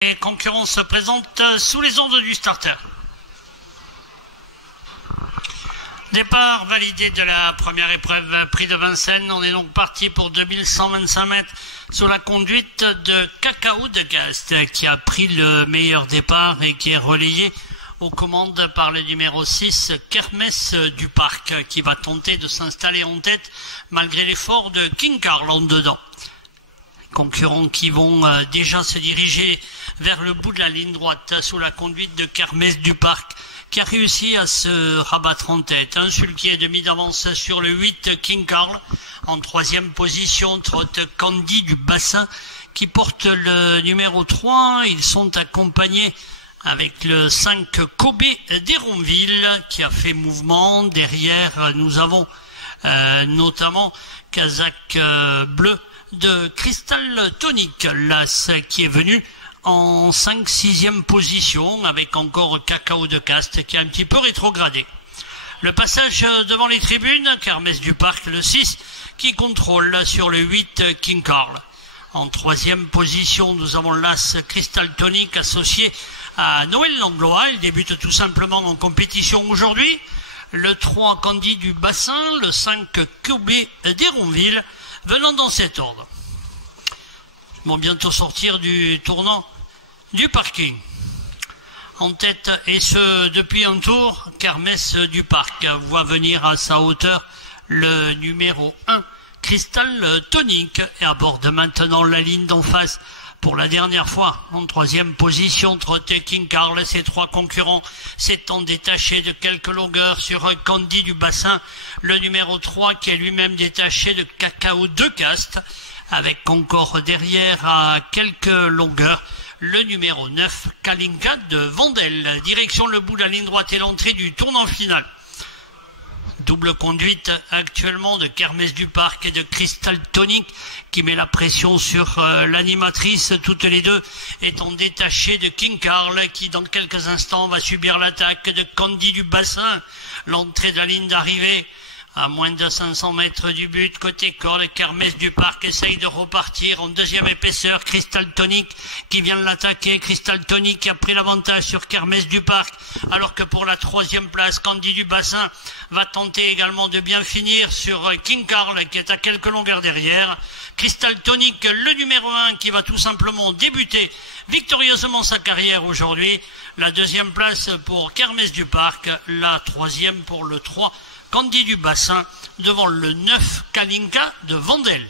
Les concurrents se présentent sous les ondes du starter. Départ validé de la première épreuve, prix de Vincennes. On est donc parti pour 2125 mètres sous la conduite de Cacao de Gast qui a pris le meilleur départ et qui est relayé aux commandes par le numéro 6, Kermesse du Parc, qui va tenter de s'installer en tête malgré l'effort de King Carl en dedans. Concurrents qui vont déjà se diriger vers le bout de la ligne droite sous la conduite de Kermesse du Parc qui a réussi à se rabattre en tête. Un sulky demi d'avance sur le 8 King Carl. En troisième position, trotte Candy du Bassin qui porte le numéro 3. Ils sont accompagnés avec le 5 Kobe d'Héronville qui a fait mouvement. Derrière, nous avons notamment Kazakh Bleu de Crystal Tonic, l'As qui est venu en 5-6e position avec encore Cacao de Cast qui a un petit peu rétrogradé. Le passage devant les tribunes, Kermesse du Parc le 6 qui contrôle sur le 8 King Carl. En 3e position, nous avons l'As Crystal Tonic associé à Noël Langlois. Il débute tout simplement en compétition aujourd'hui. Le 3 Candy du Bassin, le 5 Kobe d'Héronville venant dans cet ordre. Ils vont bientôt sortir du tournant du parking. En tête, et ce depuis un tour, Kermesse du Parc voit venir à sa hauteur le numéro 1, Crystal Tonic, et aborde maintenant la ligne d'en face pour la dernière fois. En 3e position, trotte King Carl. Ses 3 concurrents s'étant détachés de quelques longueurs sur Candy du Bassin, le numéro 3 qui est lui-même détaché de Cacao de Cast, avec encore derrière à quelques longueurs le numéro 9, Kalinka de Vandel. Direction le bout de la ligne droite et l'entrée du tournant final. Double conduite actuellement de Kermesse du Parc et de Crystal Tonic qui met la pression sur l'animatrice, toutes les deux étant détachées de King Carl qui dans quelques instants va subir l'attaque de Candy du Bassin. L'entrée de la ligne d'arrivée à moins de 500 mètres du but, côté corde, Kermesse du Parc essaye de repartir en 2e épaisseur. Crystal Tonic qui vient de l'attaquer. Crystal Tonic qui a pris l'avantage sur Kermesse du Parc, alors que pour la 3e place, Candy du Bassin va tenter également de bien finir sur King Carl qui est à quelques longueurs derrière. Crystal Tonic, le numéro 1 qui va tout simplement débuter victorieusement sa carrière aujourd'hui. La 2e place pour Kermesse du Parc, la 3e pour le 3 Candy du Bassin devant le 9 Kalinka de Vandel.